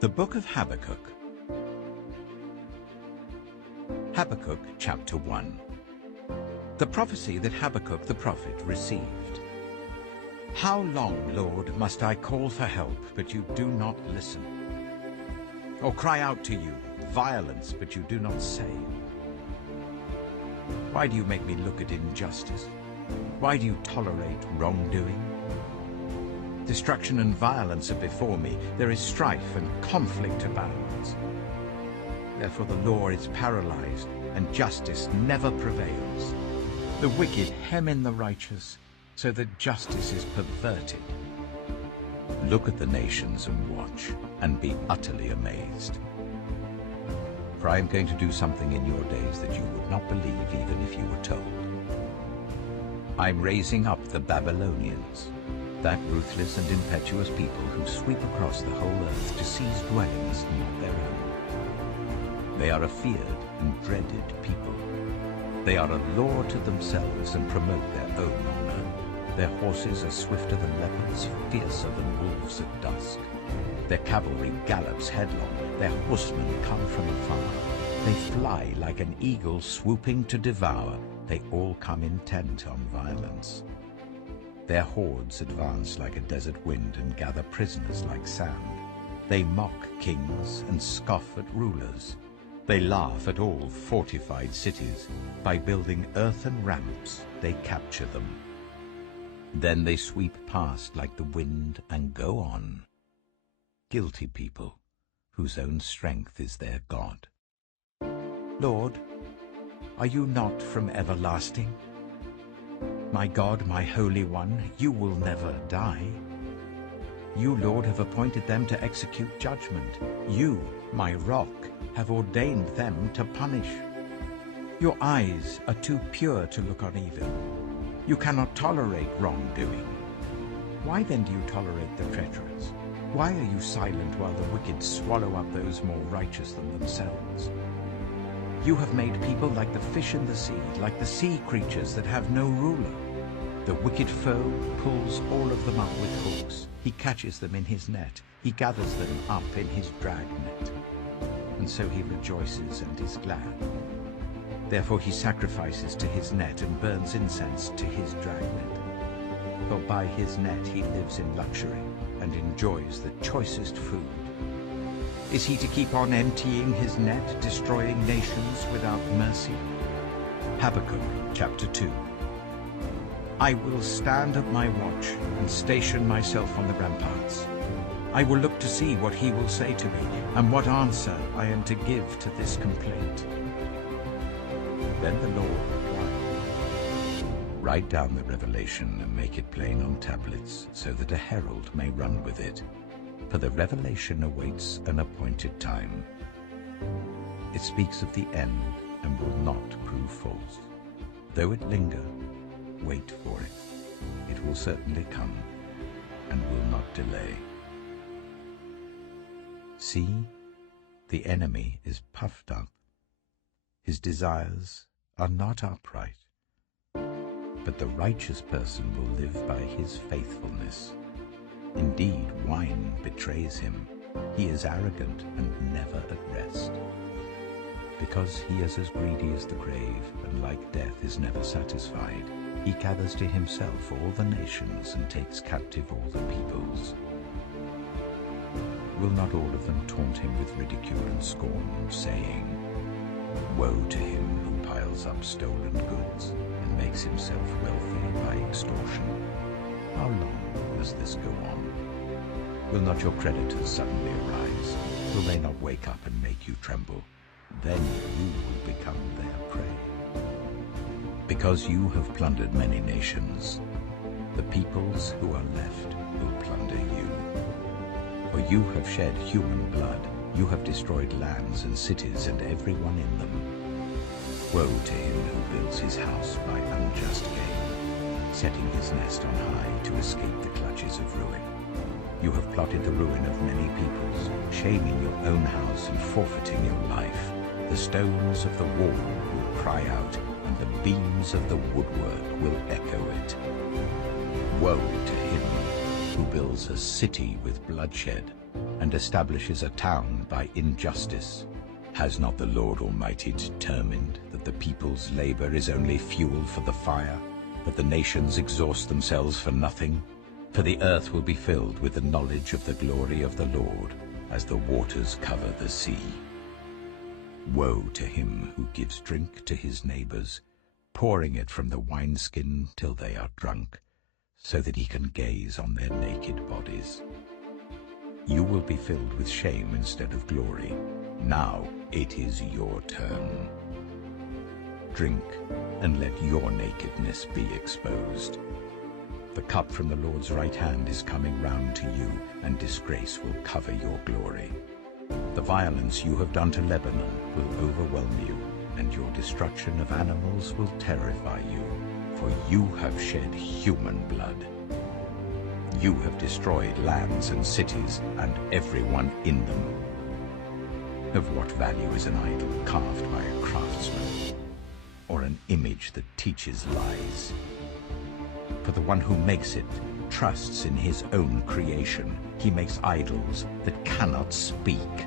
The Book of Habakkuk. Habakkuk chapter 1. The prophecy that Habakkuk the prophet received. How long, Lord, must I call for help, but you do not listen? Or cry out to you, violence, but you do not save? Why do you make me look at injustice? Why do you tolerate wrongdoing? Destruction and violence are before me. There is strife and conflict abounds. Therefore the law is paralyzed, and justice never prevails. The wicked hem in the righteous, so that justice is perverted. Look at the nations and watch, and be utterly amazed. For I am going to do something in your days that you would not believe even if you were told. I am raising up the Babylonians, that ruthless and impetuous people who sweep across the whole earth to seize dwellings not their own. They are a feared and dreaded people. They are a law to themselves and promote their own honor. Their horses are swifter than leopards, fiercer than wolves at dusk. Their cavalry gallops headlong, their horsemen come from afar. They fly like an eagle swooping to devour. They all come intent on violence. Their hordes advance like a desert wind and gather prisoners like sand. They mock kings and scoff at rulers. They laugh at all fortified cities. By building earthen ramps, they capture them. Then they sweep past like the wind and go on. Guilty people, whose own strength is their God. Lord, are you not from everlasting? My God, my Holy One, you will never die. You, Lord, have appointed them to execute judgment. You, my rock, have ordained them to punish. Your eyes are too pure to look on evil. You cannot tolerate wrongdoing. Why then do you tolerate the treacherous? Why are you silent while the wicked swallow up those more righteous than themselves? You have made people like the fish in the sea, like the sea creatures that have no ruler. The wicked foe pulls all of them up with hooks. He catches them in his net. He gathers them up in his dragnet. And so he rejoices and is glad. Therefore he sacrifices to his net and burns incense to his dragnet. For by his net he lives in luxury and enjoys the choicest food. Is he to keep on emptying his net, destroying nations without mercy? Habakkuk chapter 2. I will stand at my watch and station myself on the ramparts. I will look to see what he will say to me, and what answer I am to give to this complaint. Then the Lord replied, Write down the revelation and make it plain on tablets, so that a herald may run with it. For the revelation awaits an appointed time. It speaks of the end and will not prove false. Though it linger, wait for it. It will certainly come and will not delay. See, the enemy is puffed up. His desires are not upright. But the righteous person will live by his faithfulness. Indeed, wine betrays him. He is arrogant and never at rest. Because he is as greedy as the grave, and like death is never satisfied, he gathers to himself all the nations and takes captive all the peoples. Will not all of them taunt him with ridicule and scorn, saying, Woe to him who piles up stolen goods and makes himself wealthy by extortion. How long must this go on? Will not your creditors suddenly arise? Will they not wake up and make you tremble? Then you will become their prey. Because you have plundered many nations, the peoples who are left will plunder you. For you have shed human blood, you have destroyed lands and cities and everyone in them. Woe to him who builds his house by unjust gain, setting his nest on high to escape the clutches of ruin. You have plotted the ruin of many peoples, shaming your own house and forfeiting your life. The stones of the wall will cry out, and the beams of the woodwork will echo it. Woe to him who builds a city with bloodshed, and establishes a town by injustice. Has not the Lord Almighty determined that the people's labor is only fuel for the fire, that the nations exhaust themselves for nothing? For the earth will be filled with the knowledge of the glory of the Lord, as the waters cover the sea. Woe to him who gives drink to his neighbors, pouring it from the wineskin till they are drunk, so that he can gaze on their naked bodies. You will be filled with shame instead of glory. Now it is your turn. Drink, and let your nakedness be exposed. The cup from the Lord's right hand is coming round to you, and disgrace will cover your glory. The violence you have done to Lebanon will overwhelm you, and your destruction of animals will terrify you, for you have shed human blood. You have destroyed lands and cities, and everyone in them. Of what value is an idol carved by a craftsman, or an image that teaches lies? For the one who makes it trusts in his own creation. He makes idols that cannot speak.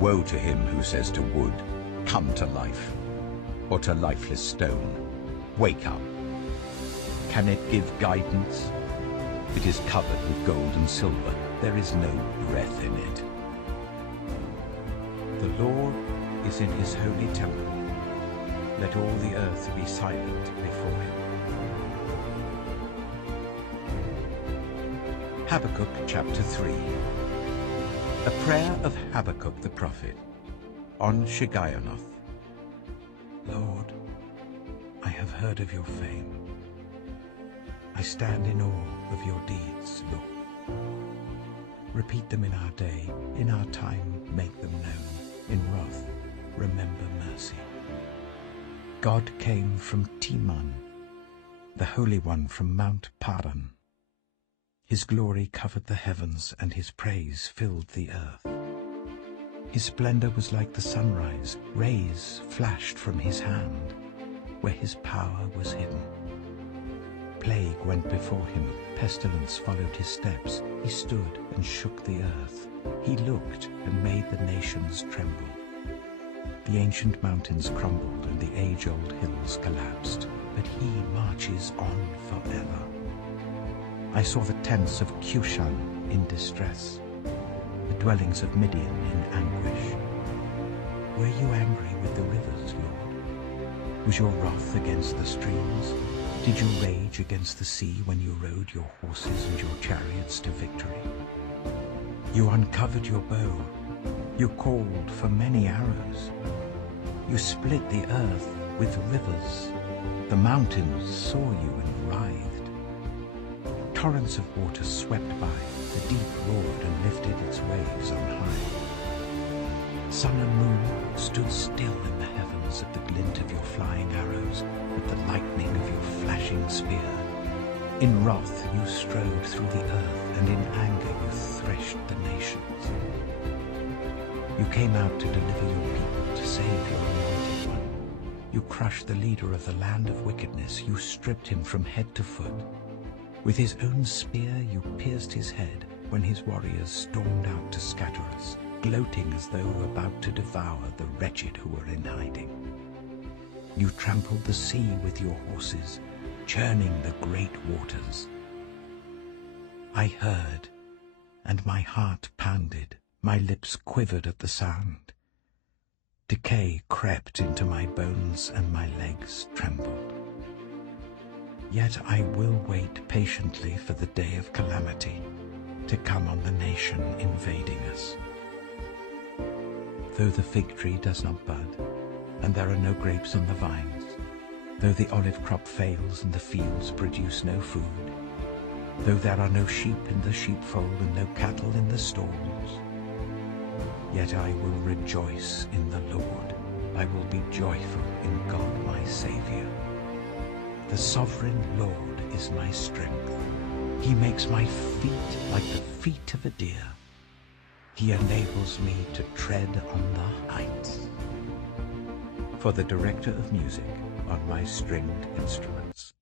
Woe to him who says to wood, "Come to life," or to lifeless stone, "Wake up." Can it give guidance? It is covered with gold and silver. There is no breath in it. The Lord is in his holy temple. Let all the earth be silent before him. Habakkuk chapter 3. A prayer of Habakkuk the prophet on Shigionoth. Lord, I have heard of your fame. I stand in awe of your deeds, Lord. Repeat them in our day, in our time make them known. In wrath, remember mercy. God came from Teman, the Holy One from Mount Paran. His glory covered the heavens, and his praise filled the earth. His splendor was like the sunrise. Rays flashed from his hand, where his power was hidden. Plague went before him, pestilence followed his steps. He stood and shook the earth. He looked and made the nations tremble. The ancient mountains crumbled and the age-old hills collapsed, but he marches on forever. I saw the tents of Cushan in distress, the dwellings of Midian in anguish. Were you angry with the rivers, Lord? Was your wrath against the streams? Did you rage against the sea when you rode your horses and your chariots to victory? You uncovered your bow. You called for many arrows. You split the earth with rivers. The mountains saw you and writhed. Torrents of water swept by. The deep roared and lifted its waves on high. Sun and moon stood still in the heavens at the glint of your flying arrows, at the lightning of your flashing spear. In wrath you strode through the earth, and in anger you threshed the nations. You came out to deliver your people, to save your anointed one. You crushed the leader of the land of wickedness. You stripped him from head to foot. With his own spear you pierced his head when his warriors stormed out to scatter us, gloating as though about to devour the wretched who were in hiding. You trampled the sea with your horses, churning the great waters. I heard, and my heart pounded, my lips quivered at the sound. Decay crept into my bones, and my legs trembled. Yet I will wait patiently for the day of calamity to come on the nation invading us. Though the fig tree does not bud, and there are no grapes in the vines, though the olive crop fails and the fields produce no food, though there are no sheep in the sheepfold and no cattle in the stalls, yet I will rejoice in the Lord. I will be joyful in God my Saviour. The sovereign Lord is my strength. He makes my feet like the feet of a deer. He enables me to tread on the heights. For the director of music on my stringed instruments.